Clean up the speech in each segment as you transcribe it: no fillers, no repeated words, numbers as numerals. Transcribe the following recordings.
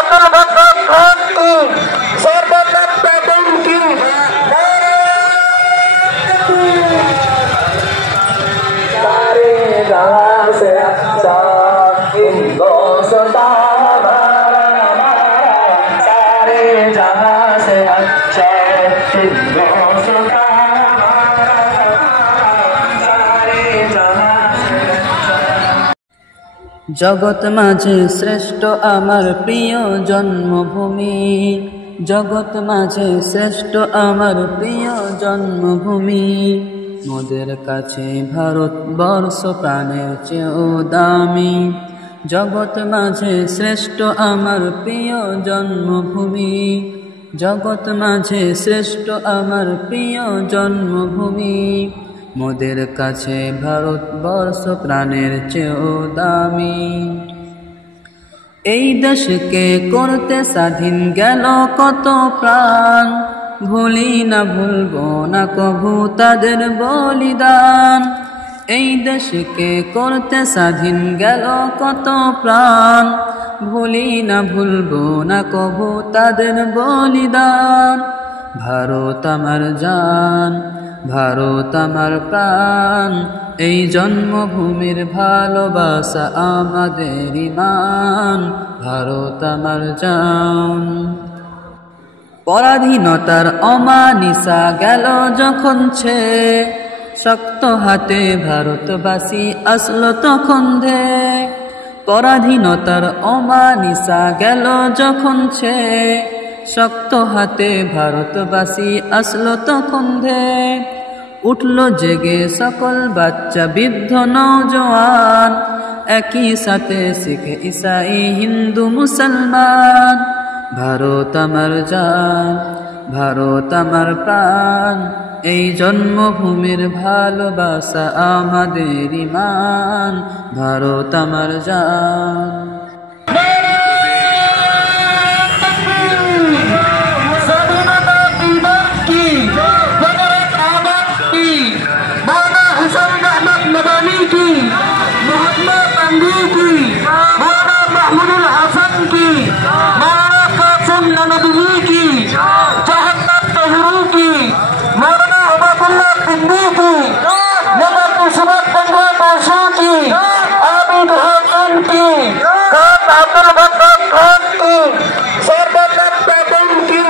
আব্দুল বকর খান কি সর্বনাথ বেগম কি सारे जहां से अच्छा हिंदुस्तान हमारा सारे जहां से अच्छा हिंदुस्तान सारे जहां से जगत माझे श्रेष्ठ आमार प्रिय जन्मभूमि जगत माझे श्रेष्ठ आमार प्रिय जन्मभूमि मोदेर काछे भारतवर्ष प्राणेर चेয়েও दामी जगत माझे श्रेष्ठ आमार प्रिय जन्मभूमि जगत माझे श्रेष्ठ आमार प्रिय जन्मभूमि मोदेर काछे भारतवर्ष प्राणेर चेয়েও दामी এই দেশকে করতে স্বাধীন গেল কত প্রাণ ভুলি না ভুলবো না কভু তাদের বলিদান এই দেশকে করতে স্বাধীন গেল কত প্রাণ ভুলি না ভুলবো না কভু তাদের বলিদান ভারত আমার জান ভারত আমার প্রাণ এই জন্মভূমির ভালোবাসা আমাদের ঈমান ভারত আমার জান পরাধীনতার অমানিসা গেল যখন ছে শক্ত হাতে ভারতবাসী আসলো তখন ধে পরাধীনতার অমানিসা গেল যখন ছে শক্ত হাতে ভারতবাসী আসলো তখন ধে উঠলো জেগে সকল বাচ্চা বৃদ্ধ নওজোয়ান একই সাথে শিখ ঈসাই হিন্দু মুসলমান ভারত আমার জান ভারত আমার প্রাণ এই জন্মভূমির ভালোবাসা আমাদের ঈমান ভারত আমার জান আব্দুল বকর খান কি সর্বনাথ বেগম কি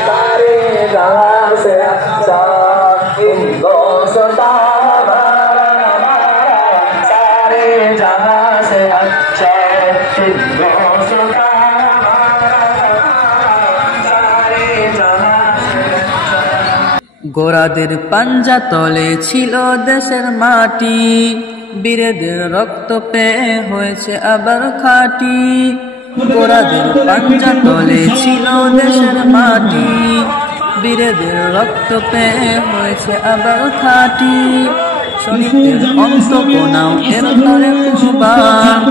सारे जहां से अच्छा हिंदुस्तान हमारा सारे जहां से अच्छा हिंदुस्तान सारे जहां से গোরাদের পাঞ্জা তলে ছিল দেশের মাটি বীরেদের রক্ত পেয়ে হয়েছে আবার খাঁটি গোরাদের পাঞ্জা তলে ছিল দেশের মাটি বীরেদের রক্ত পেয়ে হয়েছে আবার খাঁটি শহীদের অন্ত কোনাও এর তরে কুরবান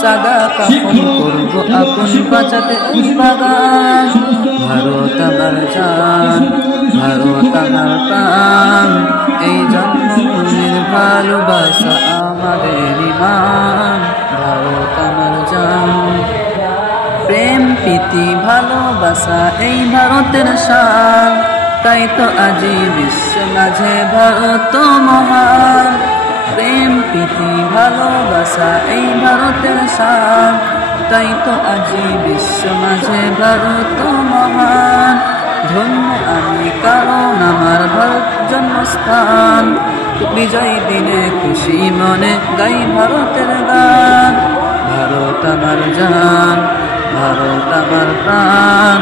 সাদা কাফন করব আপন বাঁচাতে এই বাগান ভারত আমার জান ভারত আমার প্রাণ এই জন্মভূমির ভালোবাসা আমাদের ঈমান ভারত আমার জান প্রেম প্রীতি ভালোবাসা এই ভারতের শান তাই তো আজি বিশ্ব মাঝে ভারত মহান প্রেম প্রীতি ভালোবাসা এই ভারতের শান তাই তো আজি বিশ্ব মাঝে ভারত মহান ধন্য আমি কারণ আমার ভারত জন্মস্থান বিজয় দিনে খুশি মনে গাই ভারতের গান ভারত আমার জান ভারত আমার প্রাণ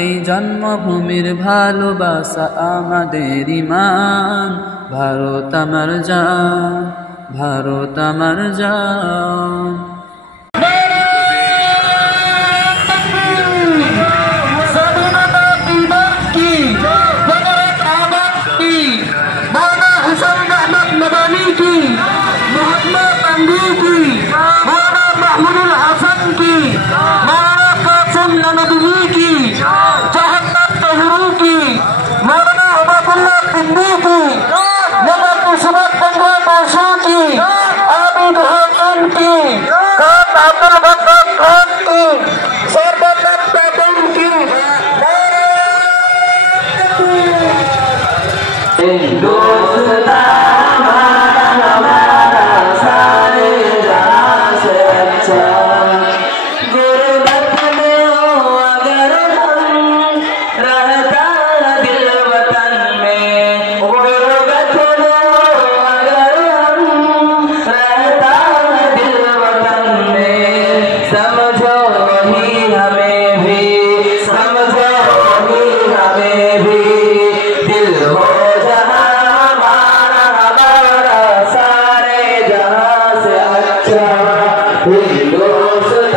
এই জন্মভূমির ভালোবাসা আমাদের ঈমান ভারত আমার জান ভারত আমার জান की খান আব্দুল গফফার খান কি সর্বনাম বেগম কি Windows